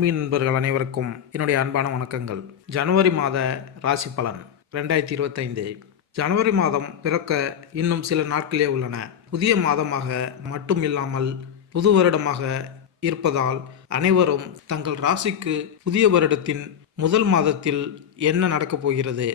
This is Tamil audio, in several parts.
ஆன்மீக நண்பர்கள் அனைவருக்கும் என்னுடைய அன்பான வணக்கங்கள். ஜனவரி மாத ராசி பலன் 2025. ஜனவரி மாதம் பிறக்க இன்னும் சில நாட்களே உள்ளன. புதிய மாதமாக மட்டும் இல்லாமல் புது வருடமாக இருப்பதால் அனைவரும் தங்கள் ராசிக்கு புதிய வருடத்தின் முதல் மாதத்தில் என்ன நடக்கப் போகிறது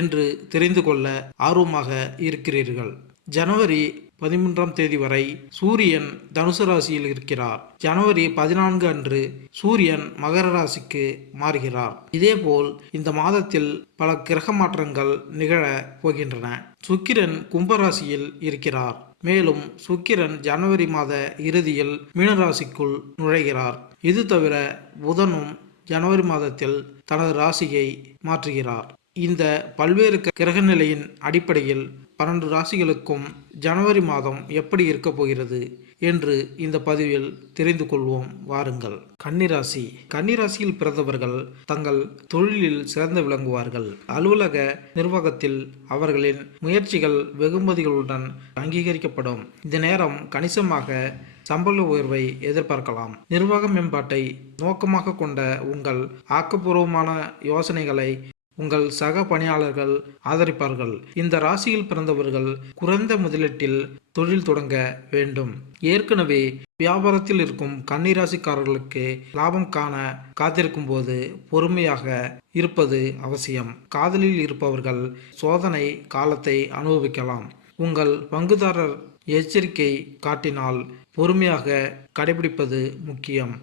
என்று தெரிந்து கொள்ள ஆர்வமாக இருக்கிறீர்கள். ஜனவரி 13ஆம் தேதி வரை சூரியன் தனுசு ராசியில் இருக்கிறார். ஜனவரி 14 அன்று சூரியன் மகர ராசிக்கு மாறுகிறார். இதேபோல் இந்த மாதத்தில் பல கிரக மாற்றங்கள் நிகழ போகின்றன. சுக்கிரன் கும்பராசியில் இருக்கிறார். மேலும் சுக்கிரன் ஜனவரி மாத இறுதியில் மீனராசிக்குள் நுழைகிறார். இது தவிர புதனும் ஜனவரி மாதத்தில் தனது ராசியை மாற்றுகிறார். இந்த பல்வேறு கிரக நிலையின் அடிப்படையில் 12 ராசிகளுக்கும் ஜனவரி மாதம் எப்படி இருக்க போகிறது என்று இந்த பதிவில் தெரிந்து கொள்வோம். வாருங்கள். கன்னிராசி. கன்னிராசியில் பிறந்தவர்கள் தங்கள் தொழிலில் சிறந்து விளங்குவார்கள். அலுவலக நிர்வாகத்தில் அவர்களின் முயற்சிகள் வெகுமதிகளுடன் அங்கீகரிக்கப்படும். இந்த நேரம் கணிசமாக சம்பள உயர்வை எதிர்பார்க்கலாம். நிர்வாக மேம்பாட்டை நோக்கமாக கொண்ட உங்கள் ஆக்கப்பூர்வமான யோசனைகளை உங்கள் சக பணியாளர்கள் ஆதரிப்பார்கள். இந்த ராசியில் பிறந்தவர்கள் குறைந்த முதலீட்டில் தொழில் தொடங்க வேண்டும். ஏற்கனவே வியாபாரத்தில் இருக்கும் கன்னிராசிக்காரர்களுக்கு லாபம் காண காத்திருக்கும் போது பொறுமையாக இருப்பது அவசியம். காதலில் இருப்பவர்கள் சோதனை காலத்தை அனுபவிக்கலாம். உங்கள் பங்குதாரர் எச்சரிக்கை காட்டினால் பொறுமையாக கடைபிடிப்பது முக்கியம்.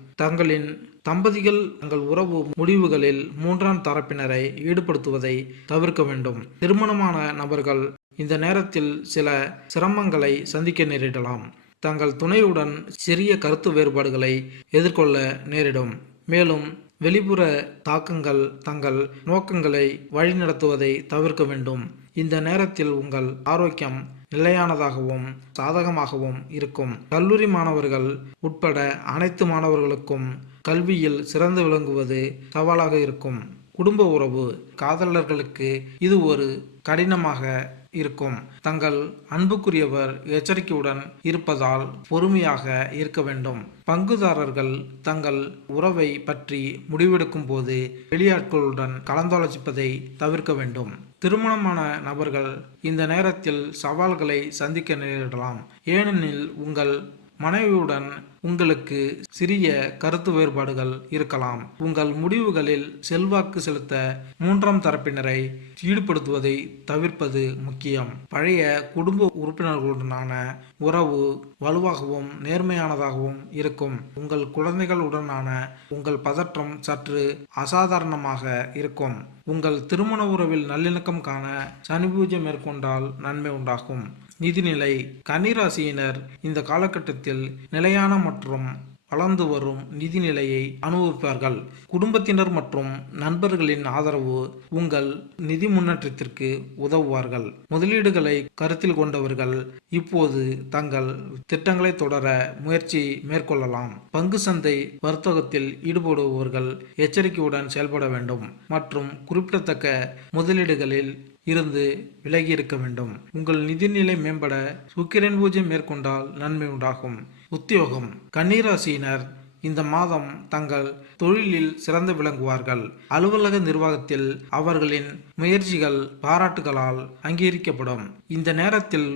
தம்பதிகள் தங்கள் உறவு முடிவுகளில் 3ஆம் தரப்பினரை ஈடுபடுத்துவதை தவிர்க்க வேண்டும். திருமணமான நபர்கள் இந்த நேரத்தில் சில சிரமங்களை சந்திக்க நேரிடலாம். தங்கள் துணையுடன் சிறிய கருத்து வேறுபாடுகளை எதிர்கொள்ள நேரிடும். மேலும் வெளிப்புற தாக்கங்கள் தங்கள் நோக்கங்களை வழிநடத்துவதை தவிர்க்க வேண்டும். இந்த நேரத்தில் உங்கள் ஆரோக்கியம் நிலையானதாகவும் சாதகமாகவும் இருக்கும். கல்லூரி மாணவர்கள் உட்பட அனைத்து மாணவர்களுக்கும் கல்வியில் சிறந்து விளங்குவது சவாலாக இருக்கும். குடும்ப உறவு. காதலர்களுக்கு இது ஒரு கடினமாக இருக்கும். தங்கள் அன்புக்குரியவர் எச்சரிக்கையுடன் இருப்பதால் பொறுமையாக இருக்க வேண்டும். பங்குதாரர்கள் தங்கள் உறவை பற்றி முடிவெடுக்கும் போது வெளியாட்களுடன் கலந்தாலோசிப்பதை தவிர்க்க வேண்டும். திருமணமான நபர்கள் இந்த நேரத்தில் சவால்களை சந்திக்க நேரிடலாம். ஏனெனில் உங்கள் மனைவியுடன் உங்களுக்கு சிறிய கருத்து வேறுபாடுகள் இருக்கலாம். உங்கள் முடிவுகளில் செல்வாக்கு செலுத்த 3ஆம் தரப்பினரை ஈடுபடுத்துவதை தவிர்ப்பது முக்கியம். பழைய குடும்ப உறுப்பினர்களுடனான உறவு வலுவாகவும் நேர்மையானதாகவும் இருக்கும். உங்கள் குழந்தைகளுடனான உங்கள் பதற்றம் சற்று அசாதாரணமாக இருக்கும். உங்கள் திருமண உறவில் நல்லிணக்கம் காண சனி பூஜை மேற்கொண்டால் நன்மை உண்டாகும். நிதிநிலை. கன்னிராசியினர் இந்த காலகட்டத்தில் நிலையான மற்றும் வளர்ந்து வரும் நிதிநிலையை அனுபவிப்பார்கள். குடும்பத்தினர் மற்றும் நண்பர்களின் ஆதரவு உங்கள் நிதி முன்னேற்றத்திற்கு உதவுவார்கள். முதலீடுகளை கருத்தில் கொண்டவர்கள் இப்போது தங்கள் திட்டங்களை தொடர முயற்சி மேற்கொள்ளலாம். பங்கு சந்தை வர்த்தகத்தில் ஈடுபடுபவர்கள் எச்சரிக்கையுடன் செயல்பட வேண்டும் மற்றும் குறிப்பிடத்தக்க முதலீடுகளில் இருந்து விலகி இருக்க வேண்டும். உங்கள் நிதிநிலை மேம்பட சுக்கிரன் பூஜை மேற்கொண்டால் நன்மை உண்டாகும். உத்தியோகம். கன்னிராசியினர் இந்த மாதம் தங்கள் தொழிலில் சிறந்து விளங்குவார்கள். அலுவலக நிர்வாகத்தில் அவர்களின் முயற்சிகள் பாராட்டுகளால் அங்கீகரிக்கப்படும். இந்த நேரத்தில்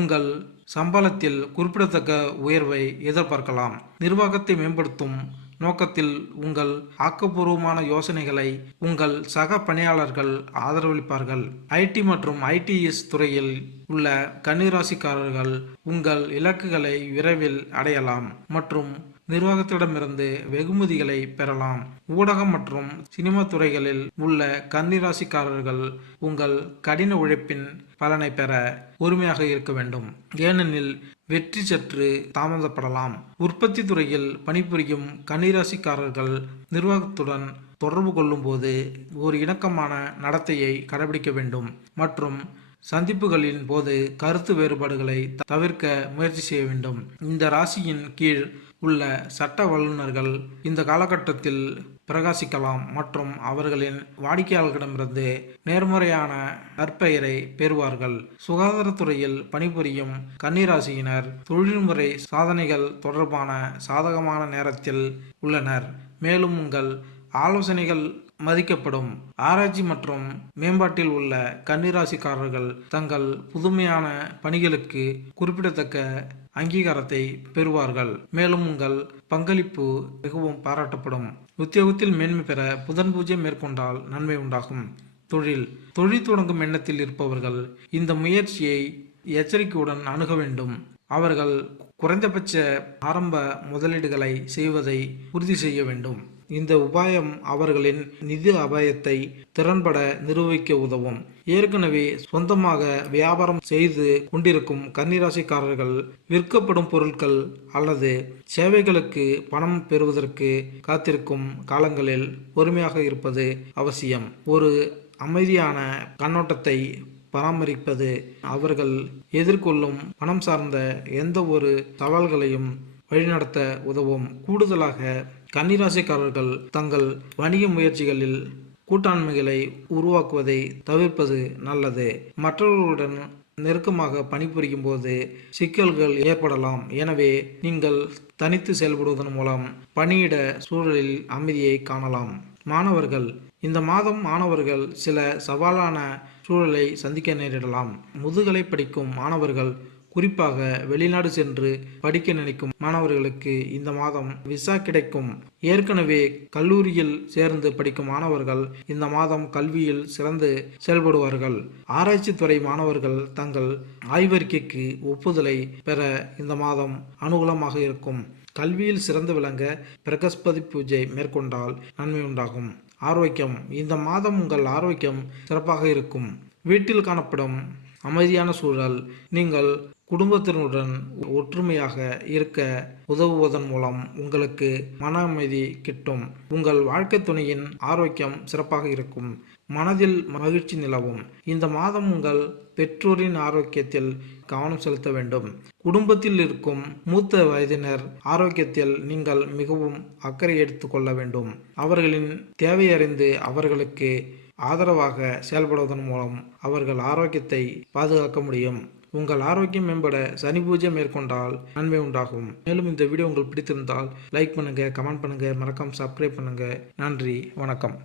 உங்கள் சம்பளத்தில் குறிப்பிடத்தக்க உயர்வை எதிர்பார்க்கலாம். நிர்வாகத்தை மேம்படுத்தும் நோக்கத்தில் உங்கள் ஆக்கப்பூர்வமான யோசனைகளை உங்கள் சக பணியாளர்கள் ஆதரவளிப்பார்கள். ஐடி மற்றும் ஐடிஎஸ் துறையில் உள்ள கன்னிராசிக்காரர்கள் உங்கள் இலக்குகளை விரைவில் அடையலாம் மற்றும் நிர்வாகத்திடமிருந்து வெகுமதிகளை பெறலாம். ஊடகம் மற்றும் சினிமா துறைகளில் உள்ள கன்னிராசிக்காரர்கள் உங்கள் கடின உழைப்பின் பலனை பெற பொறுமையாக இருக்க வேண்டும். ஏனெனில் வெற்றி சற்று தாமதப்படலாம். உற்பத்தி துறையில் பணிபுரியும் கன்னிராசிக்காரர்கள் நிர்வாகத்துடன் தொடர்பு கொள்ளும் போது ஒரு இணக்கமான நடத்தையை கடைபிடிக்க வேண்டும் மற்றும் சந்திப்புகளின் போது கருத்து வேறுபாடுகளை தவிர்க்க முயற்சி செய்ய வேண்டும். இந்த ராசியின் கீழ் உள்ள சட்ட வல்லுநர்கள் இந்த காலகட்டத்தில் பிரகாசிக்கலாம் மற்றும் அவர்களின் வாடிக்கையாளர்களிடமிருந்து நேர்மறையான நற்பெயரை பெறுவார்கள். சுகாதாரத்துறையில் பணிபுரியும் கன்னிராசியினர் தொழில்முறை சாதனைகள் தொடர்பான சாதகமான நேரத்தில் உள்ளனர். மேலும் உங்கள் ஆலோசனைகள் மதிக்கப்படும். ஆராய்ச்சி மற்றும் மேம்பாட்டில் உள்ள கன்னிராசிக்காரர்கள் தங்கள் புதுமையான பணிகளுக்கு குறிப்பிடத்தக்க அங்கீகாரத்தை பெறுவார்கள். மேலும் உங்கள் பங்களிப்பு மிகவும் பாராட்டப்படும். உத்தியோகத்தில் மேன்மை பெற புதன் பூஜை மேற்கொண்டால் நன்மை உண்டாகும். தொழில் தொடங்கும் எண்ணத்தில் இருப்பவர்கள் இந்த முயற்சியை எச்சரிக்கையுடன் அணுக வேண்டும். அவர்கள் குறைந்தபட்ச ஆரம்ப முதலீடுகளை செய்வதை உறுதி செய்ய வேண்டும். இந்த உபாயம் அவர்களின் நிதி அபாயத்தை திறன்பட நிர்வகிக்க உதவும். ஏற்கனவே சொந்தமாக வியாபாரம் செய்து கொண்டிருக்கும் கன்னிராசிக்காரர்கள் விற்கப்படும் பொருட்கள் அல்லது சேவைகளுக்கு பணம் பெறுவதற்கு காத்திருக்கும் காலங்களில் பொறுமையாக இருப்பது அவசியம். ஒரு அமைதியான கண்ணோட்டத்தை பராமரிப்பது அவர்கள் எதிர்கொள்ளும் பணம் சார்ந்த எந்த ஒரு சவால்களையும் வழிநடத்த உதவும். கூடுதலாக கன்னிராசிக்காரர்கள் தங்கள் வணிக முயற்சிகளில் கூட்டாண்மைகளை உருவாக்குவதை தவிர்ப்பது நல்லது. மற்றவர்களுடன் நெருக்கமாக பணிபுரியும் போது சிக்கல்கள் ஏற்படலாம். எனவே நீங்கள் தனித்து செயல்படுவதன் மூலம் பணியிட சூழலில் அமைதியை காணலாம். மாணவர்கள் இந்த மாதம் மாணவர்கள் சில சவாலான சூழலை சந்திக்க நேரிடலாம். முதுகலை படிக்கும் மாணவர்கள், குறிப்பாக வெளிநாடு சென்று படிக்க நினைக்கும் மாணவர்களுக்கு இந்த மாதம் விசா கிடைக்கும். ஏற்கனவே கல்லூரியில் சேர்ந்து படிக்கும் மாணவர்கள் இந்த மாதம் கல்வியில் சிறந்து செயல்படுவார்கள். ஆராய்ச்சி துறை மாணவர்கள் தங்கள் ஆய்வறிக்கைக்கு ஒப்புதலை பெற இந்த மாதம் அனுகூலமாக இருக்கும். கல்வியில் சிறந்து விளங்க பிரகஸ்பதி பூஜை மேற்கொண்டால் நன்மை உண்டாகும். ஆரோக்கியம் இந்த மாதம் உங்கள் ஆரோக்கியம் சிறப்பாக இருக்கும். வீட்டில் காணப்படும் அமைதியான சூழல் நீங்கள் குடும்பத்தினருடன் ஒற்றுமையாக இருக்க உதவுவதன் மூலம் உங்களுக்கு மன அமைதி கிட்டும். உங்கள் வாழ்க்கை துணையின் ஆரோக்கியம் சிறப்பாக இருக்கும். மனதில் மகிழ்ச்சி நிலவும். இந்த மாதம் உங்கள் பெற்றோரின் ஆரோக்கியத்தில் கவனம் செலுத்த வேண்டும். குடும்பத்தில் இருக்கும் மூத்த வயதினர் ஆரோக்கியத்தில் நீங்கள் மிகவும் அக்கறை எடுத்துக்கொள்ள வேண்டும். அவர்களின் தேவையறிந்து அவர்களுக்கு ஆதரவாக செயல்படுவதன் மூலம் அவர்கள் ஆரோக்கியத்தை பாதுகாக்க முடியும். உங்கள் ஆரோக்கியம் மேம்பட சனி பூஜை மேற்கொண்டால் நன்மை உண்டாகும். மேலும் இந்த வீடியோ உங்களுக்கு பிடித்திருந்தால் லைக் பண்ணுங்க, கமெண்ட் பண்ணுங்க, மறக்காம சப்ஸ்கிரைப் பண்ணுங்க. நன்றி, வணக்கம்.